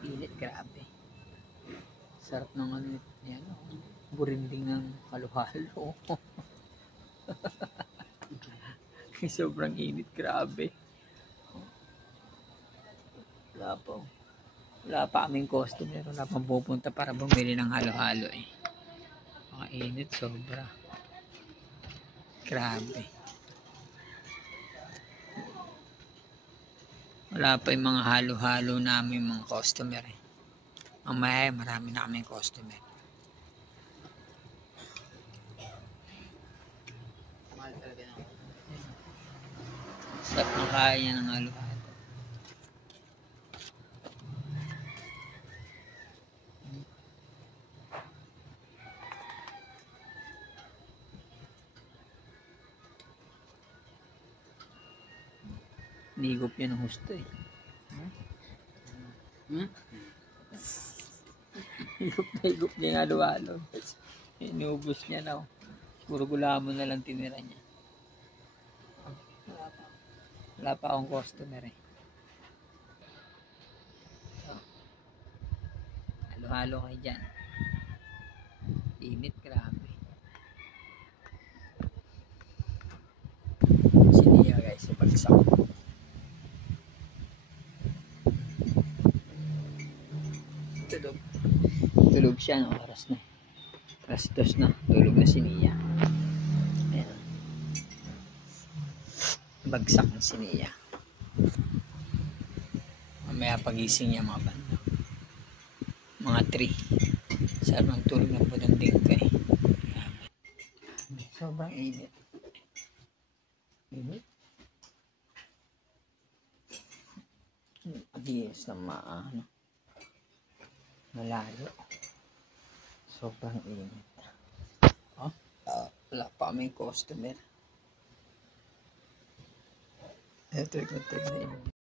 Init, grabe. Sarap ng ano, yan, burinding ng halo-halo. Sobrang init, grabe. Wala pa kaming customer, wala pang pupunta para bumili ng halo-halo eh. Init, sobra. Grabe. Wala pa yung mga halo-halo namin mga customer eh. Mamaya marami na kaming customer. Mahal talaga na. Sarap ng kaya niya ng halo-halo. Nigop niya ng husto eh. Higop niya yung halo-halo. Inubos niya na. Puro gulaman na lang tinira niya. Wala pa akong customer eh. Halo-halo kayo dyan. Init, grabe. Siniya guys, bagsak. Tulog siya, no? Oras na. Alas 2 na. Tulog na si Nia. Ayan. Bagsak na si Nia. Mamaya pagising niya mga banda. Mga 3. Sarap ng tulog ng budanding ka eh. Sobrang init. Init? Agiyes na maano. Malayo. Sobrang init. Wala pa kaming customer. Ito yung